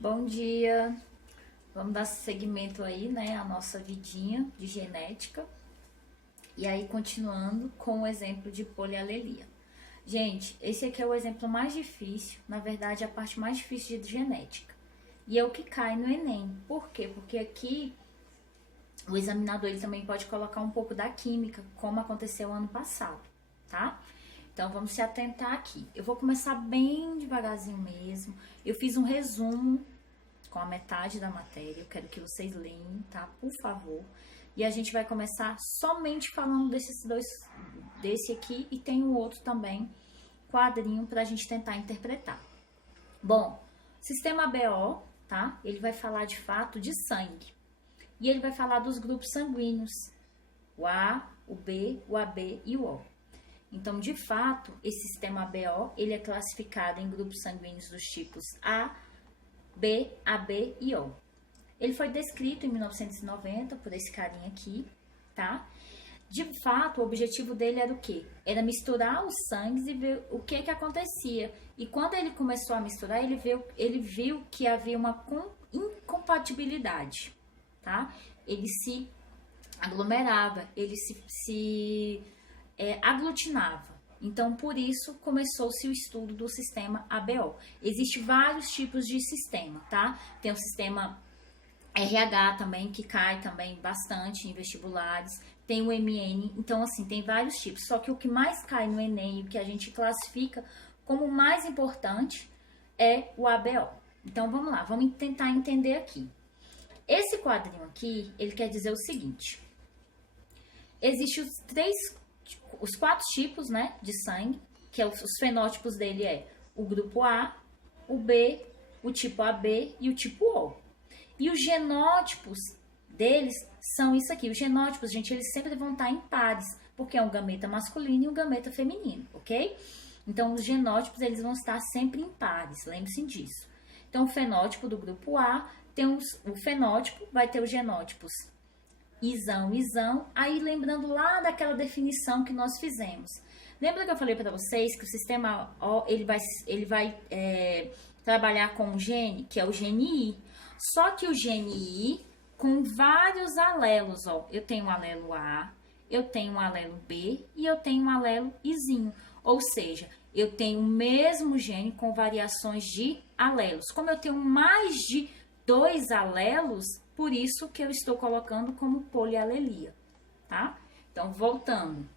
Bom dia! Vamos dar seguimento aí, né, à nossa vidinha de genética. E aí, continuando com o exemplo de polialelia. Gente, esse aqui é o exemplo mais difícil, na verdade, a parte mais difícil de genética. E é o que cai no Enem. Por quê? Porque aqui o examinador ele também pode colocar um pouco da química, como aconteceu ano passado, tá? Então, vamos se atentar aqui. Eu vou começar bem devagarzinho mesmo. Eu fiz um resumo com a metade da matéria. Eu quero que vocês leiam, tá? Por favor. E a gente vai começar somente falando desses dois, desse aqui e tem um outro também, quadrinho, pra gente tentar interpretar. Bom, sistema BO, tá? Ele vai falar de fato de sangue. E ele vai falar dos grupos sanguíneos. O A, o B, o AB e o O. Então, de fato, esse sistema BO, ele é classificado em grupos sanguíneos dos tipos A, B, AB e O. Ele foi descrito em 1990 por esse carinha aqui, tá? De fato, o objetivo dele era o quê? Era misturar os sangues e ver o que acontecia. E quando ele começou a misturar, ele viu que havia uma incompatibilidade, tá? Ele se aglomerava, ele se aglutinava. Então, por isso, começou-se o estudo do sistema ABO. Existem vários tipos de sistema, tá? Tem o sistema RH também, que cai também bastante em vestibulares. Tem o MN, então, assim, tem vários tipos. Só que o que mais cai no Enem, o que a gente classifica como mais importante, é o ABO. Então, vamos lá, vamos tentar entender aqui. Esse quadrinho aqui, ele quer dizer o seguinte. Existem os quatro tipos, né, de sangue, que os fenótipos dele é o grupo A, o B, o tipo AB e o tipo O. E os genótipos deles são isso aqui. Os genótipos, gente, eles sempre vão estar em pares, porque é um gameta masculino e um gameta feminino, ok? Então, os genótipos, eles vão estar sempre em pares, lembre-se disso. Então, o fenótipo do grupo A, o fenótipo vai ter os genótipos isão, isão, aí lembrando lá daquela definição que nós fizemos. Lembra que eu falei para vocês que o sistema O, ele vai trabalhar com um gene, que é o gene I. Só que o gene I, com vários alelos, ó. Eu tenho um alelo A, eu tenho um alelo B e eu tenho um alelo Izinho. Ou seja, eu tenho o mesmo gene com variações de alelos. Como eu tenho mais de 2 alelos, por isso que eu estou colocando como polialelia, tá? Então, voltando.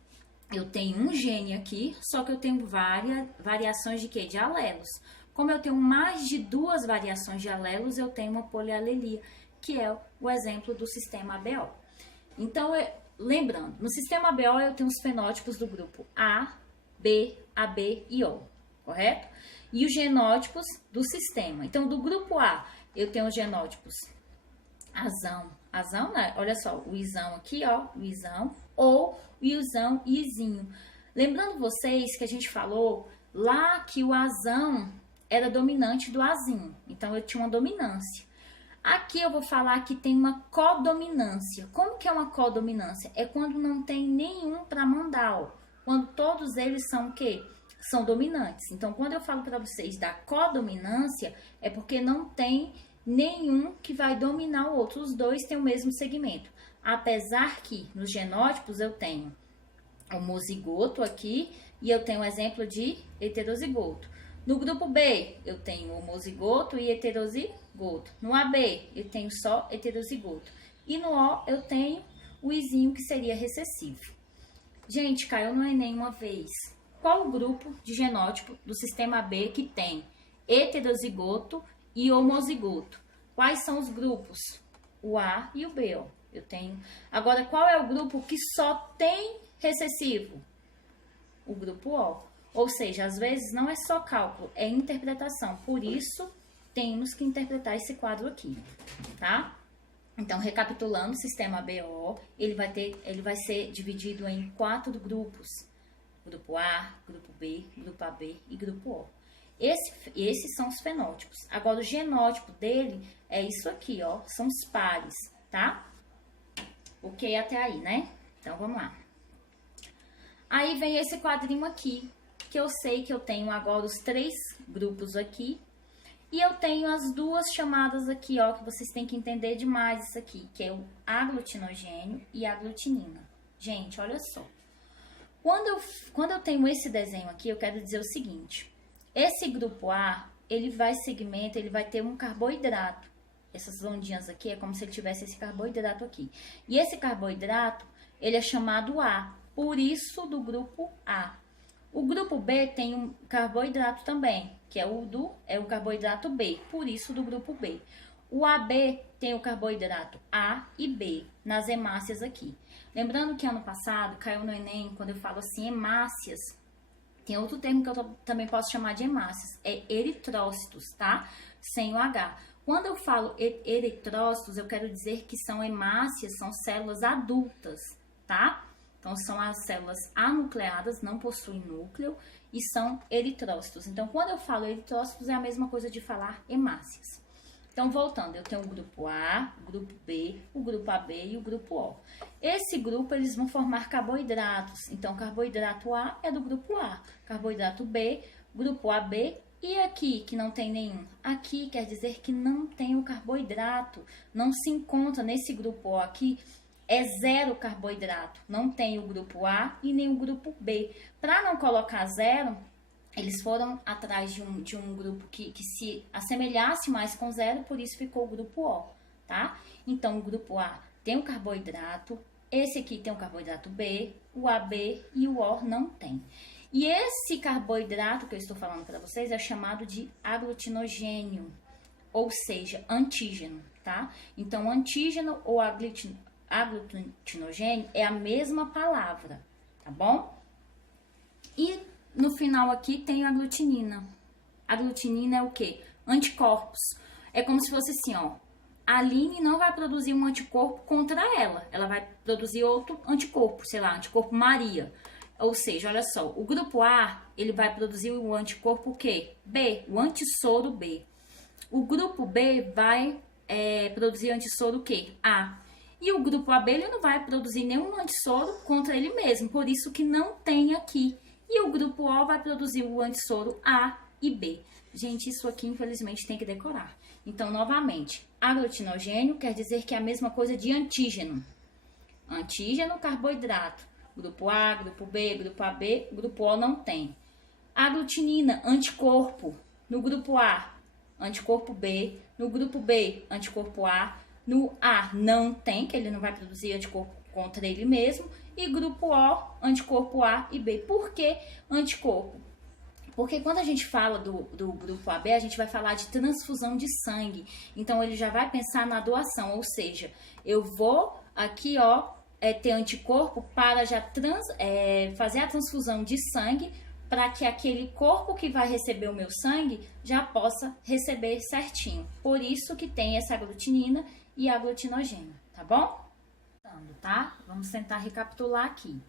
Eu tenho um gene aqui, só que eu tenho variações de quê? De alelos. Como eu tenho mais de 2 variações de alelos, eu tenho uma polialelia, que é o exemplo do sistema ABO. Então, lembrando, no sistema ABO eu tenho os fenótipos do grupo A, B, AB e O, correto? E os genótipos do sistema. Então, do grupo A, eu tenho os genótipos azão, né? Olha só, o isão aqui, ó, o isão, ou o iozão e izinho. Lembrando vocês que a gente falou lá que o azão era dominante do azinho, então eu tinha uma dominância. Aqui eu vou falar que tem uma codominância. Como que é uma codominância? É quando não tem nenhum para mandar, ó. Quando todos eles são o quê? São dominantes. Então, quando eu falo para vocês da codominância, é porque não tem nenhum que vai dominar o outro. Os dois têm o mesmo segmento. Apesar que nos genótipos eu tenho o homozigoto aqui e eu tenho um exemplo de heterozigoto. No grupo B eu tenho homozigoto e heterozigoto. No AB eu tenho só heterozigoto. E no O eu tenho o izinho, que seria recessivo. Gente, caiu no Enem uma vez. Qual o grupo de genótipo do sistema B que tem heterozigoto e homozigoto? Quais são os grupos? O A e o B, ó. Eu tenho. Agora, qual é o grupo que só tem recessivo? O grupo O. Ou seja, às vezes não é só cálculo, é interpretação. Por isso, temos que interpretar esse quadro aqui, tá? Então, recapitulando, o sistema BO, ele vai ser dividido em 4 grupos. Grupo A, grupo B, grupo AB e grupo O. Esses são os fenótipos. Agora, o genótipo dele é isso aqui, ó. São os pares, tá? Ok até aí, né? Então, vamos lá. Aí vem esse quadrinho aqui, que eu sei que eu tenho agora os 3 grupos aqui. E eu tenho as duas chamadas aqui, ó, que vocês têm que entender demais isso aqui, que é o aglutinogênio e a aglutinina. Gente, olha só. Quando eu tenho esse desenho aqui, eu quero dizer o seguinte. Esse grupo A, ele vai ter um carboidrato. Essas ondinhas aqui é como se ele tivesse esse carboidrato aqui. E esse carboidrato, ele é chamado A, por isso do grupo A. O grupo B tem um carboidrato também, que é o carboidrato B, por isso do grupo B. O AB tem o carboidrato A e B nas hemácias aqui. Lembrando que ano passado caiu no Enem, quando eu falo assim, hemácias, tem outro termo que eu também posso chamar de hemácias, é eritrócitos, tá? Sem o H. Quando eu falo eritrócitos, eu quero dizer que são hemácias, são células adultas, tá? Então, são as células anucleadas, não possuem núcleo, e são eritrócitos. Então, quando eu falo eritrócitos, é a mesma coisa de falar hemácias. Então, voltando, eu tenho o grupo A, o grupo B, o grupo AB e o grupo O. Esse grupo, eles vão formar carboidratos. Então, carboidrato A é do grupo A, carboidrato B, grupo AB, e aqui, que não tem nenhum. Aqui quer dizer que não tem o carboidrato, não se encontra nesse grupo O aqui, é zero carboidrato, não tem o grupo A e nem o grupo B. Para não colocar zero, eles foram atrás de um grupo que se assemelhasse mais com zero, por isso ficou o grupo O, tá? Então, o grupo A tem o carboidrato, esse aqui tem o carboidrato B, o AB e o O não tem. E esse carboidrato que eu estou falando para vocês é chamado de aglutinogênio, ou seja, antígeno, tá? Então, antígeno ou aglutinogênio é a mesma palavra, tá bom? E no final aqui tem a aglutinina. A aglutinina é o quê? Anticorpos. É como se fosse assim, ó. A Aline não vai produzir um anticorpo contra ela. Ela vai produzir outro anticorpo, sei lá, anticorpo Maria. Ou seja, olha só, o grupo A, ele vai produzir o anticorpo o quê? B, o antissoro B. O grupo B vai produzir antissoro o quê? A. E o grupo AB, ele não vai produzir nenhum antissoro contra ele mesmo, por isso que não tem aqui. E o grupo O vai produzir o antissoro A e B. Gente, isso aqui, infelizmente, tem que decorar. Então, novamente, aglutinogênio quer dizer que é a mesma coisa de antígeno. Antígeno, carboidrato. Grupo A, grupo B, grupo AB, grupo O não tem. Aglutinina, anticorpo. No grupo A, anticorpo B. No grupo B, anticorpo A. No A não tem, que ele não vai produzir anticorpo contra ele mesmo. E grupo O, anticorpo A e B. Por que anticorpo? Porque quando a gente fala do grupo AB, a gente vai falar de transfusão de sangue. Então, ele já vai pensar na doação, ou seja, eu vou aqui, ó, ter anticorpo para já fazer a transfusão de sangue para que aquele corpo que vai receber o meu sangue já possa receber certinho. Por isso que tem essa aglutinina e aglutinogênio, tá bom? Tá? Vamos tentar recapitular aqui.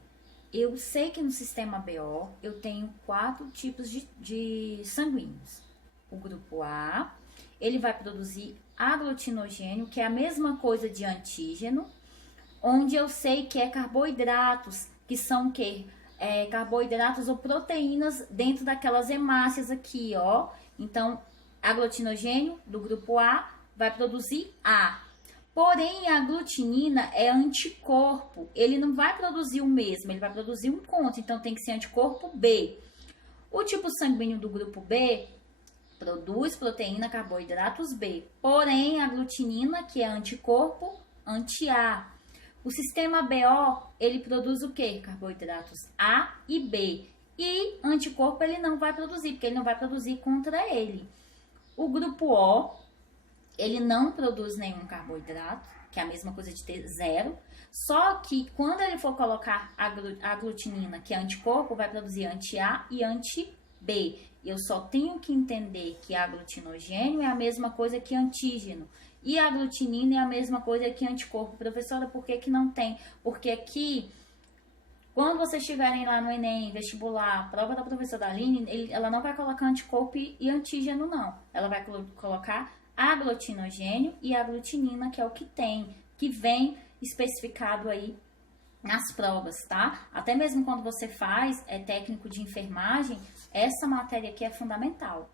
Eu sei que no sistema BO eu tenho 4 tipos de sanguíneos. O grupo A, ele vai produzir aglutinogênio, que é a mesma coisa de antígeno, onde eu sei que é carboidratos, que são o quê? Carboidratos ou proteínas dentro daquelas hemácias aqui, ó. Então, aglutinogênio do grupo A vai produzir A. Porém, a aglutinina é anticorpo. Ele não vai produzir o mesmo, ele vai produzir um contra. Então, tem que ser anticorpo B. O tipo sanguíneo do grupo B produz proteína, carboidratos B. Porém, a aglutinina, que é anticorpo, anti-A. O sistema BO, ele produz o quê? Carboidratos A e B. E anticorpo ele não vai produzir, porque ele não vai produzir contra ele. O grupo O, ele não produz nenhum carboidrato, que é a mesma coisa de ter zero. Só que quando ele for colocar a aglutinina, que é anticorpo, vai produzir anti-A e anti-B. Eu só tenho que entender que aglutinogênio é a mesma coisa que antígeno. E a aglutinina é a mesma coisa que anticorpo. Professora, por que não tem? Porque aqui, quando vocês estiverem lá no Enem, vestibular, prova da professora Aline, ela não vai colocar anticorpo e antígeno, não. Ela vai colocar aglutinogênio e aglutinina, que é o que tem, que vem especificado aí nas provas, tá? Até mesmo quando você faz técnico de enfermagem, essa matéria aqui é fundamental,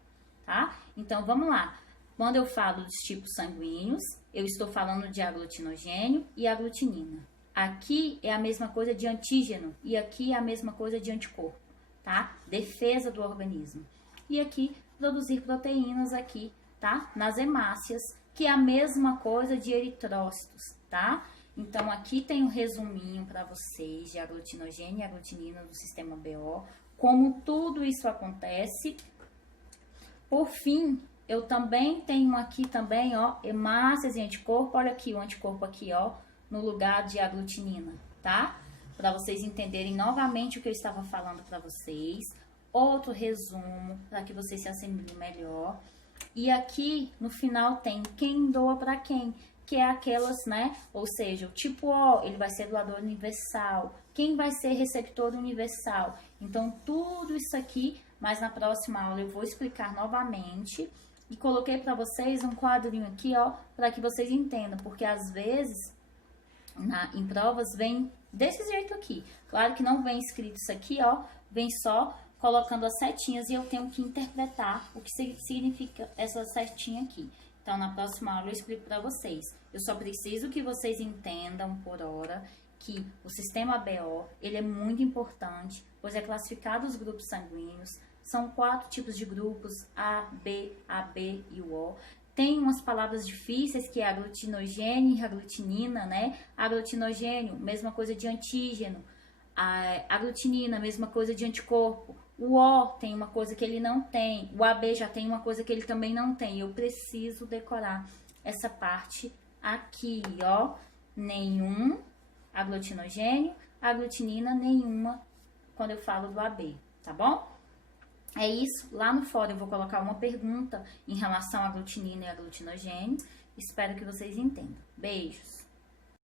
tá? Então, vamos lá. Quando eu falo dos tipos sanguíneos, eu estou falando de aglutinogênio e aglutinina. Aqui é a mesma coisa de antígeno e aqui é a mesma coisa de anticorpo, tá? Defesa do organismo. E aqui, produzir proteínas aqui, tá? Nas hemácias, que é a mesma coisa de eritrócitos, tá? Então, aqui tem um resuminho para vocês de aglutinogênio e aglutinina do sistema BO, como tudo isso acontece. Por fim, eu também tenho aqui também, ó, hemácias e anticorpo. Olha aqui o anticorpo aqui, ó, no lugar de aglutinina, tá? Para vocês entenderem novamente o que eu estava falando para vocês. Outro resumo, para que vocês se assemelhem melhor. E aqui, no final, tem quem doa para quem, que é aquelas, né? Ou seja, o tipo O, ele vai ser doador universal. Quem vai ser receptor universal? Então, tudo isso aqui, mas na próxima aula eu vou explicar novamente. E coloquei para vocês um quadrinho aqui, ó, para que vocês entendam. Porque, às vezes, em provas, vem desse jeito aqui. Claro que não vem escrito isso aqui, ó. Vem só colocando as setinhas e eu tenho que interpretar o que significa essa setinha aqui. Então, na próxima aula eu explico para vocês. Eu só preciso que vocês entendam por hora que o sistema BO, ele é muito importante, pois é classificado os grupos sanguíneos. São 4 tipos de grupos, A, B, AB e o O. Tem umas palavras difíceis, que é aglutinogênio e aglutinina, né? Aglutinogênio, mesma coisa de antígeno. A aglutinina, mesma coisa de anticorpo. O O tem uma coisa que ele não tem. O AB já tem uma coisa que ele também não tem. Eu preciso decorar essa parte aqui, ó. Nenhum aglutinogênio, aglutinina nenhuma quando eu falo do AB, tá bom? É isso. Lá no fórum eu vou colocar uma pergunta em relação à aglutinina e aglutinogênio. Espero que vocês entendam. Beijos!